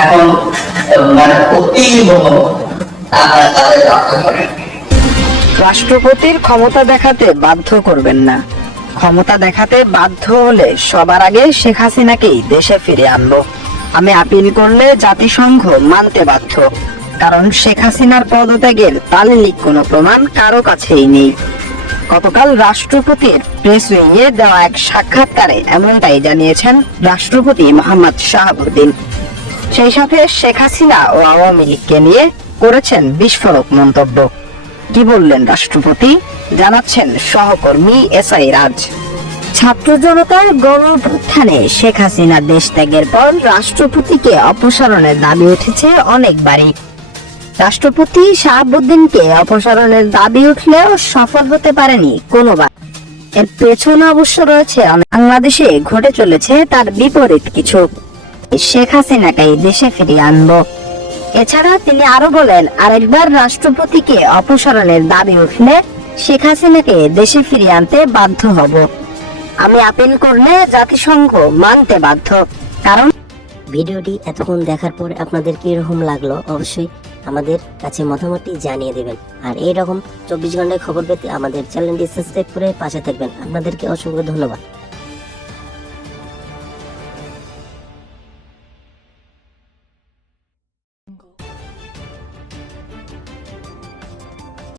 এখন মানে করেন রাষ্ট্রপতির ক্ষমতা দেখাতে বাধ্য করবেন না। ক্ষমতা দেখাতে বাধ্য হলে সবার আগে শেখ হাসিনাকেই দেশে ফিরে আনব। আমি আপিল করলে জাতিসংঘ মানতে বাধ্য। কারণ শেখ হাসিনার পদত্যাগের তালিলিক কোনো প্রমাণ কারও কাছেই নেই। গতকাল রাষ্ট্রপতির প্রেস উইংয়ে দেওয়া এক সাক্ষাৎকারে এমনটাই জানিয়েছেন রাষ্ট্রপতি মোহাম্মদ শাহাবুদ্দিন। সেই সাথে শেখ হাসিনা ও আওয়ামী লীগকে নিয়ে করেছেন বিস্ফোরক মন্তব্য। কি বললেন রাষ্ট্রপতি? জানাচ্ছেন সহকর্মী এস আই রাজ। ছাত্র জনতার গণঅভ্যুত্থানে শেখ হাসিনা দেশ ত্যাগের পর রাষ্ট্রপতিকে অপসারণের দাবি উঠেছে অনেকবারই। রাষ্ট্রপতি শাহাবুদ্দিনকে অপসারণের দাবি উঠলেও সফল হতে পারেনি কোনোবার। এর পেছনে অবশ্য রয়েছে বাংলাদেশে ঘটে চলেছে তার বিপরীত কিছু। শেখ হাসিনাকে দেশে ফিরিয়ে আনব। এছাড়া তিনি আরও বলেন, আরেকবার রাষ্ট্রপতিকে অপসারণের দাবি উঠলে শেখ হাসিনাকে দেশে ফিরিয়ে আনতে বাধ্য হব। আমি আপিল করলে জাতিসংঘ মানতে বাধ্য। কারণ ভিডিওটি এতক্ষণ দেখার পর আপনাদের কি রকম লাগল অবশ্যই আমাদের কাছে মতামতটি জানিয়ে দেবেন। আর এই রকম চব্বিশ ঘন্টায় খবর পেতে আমাদের চ্যানেলটি সাবস্ক্রাইব করে পাশে থাকবেন। আপনাদেরকে অসংখ্য ধন্যবাদ।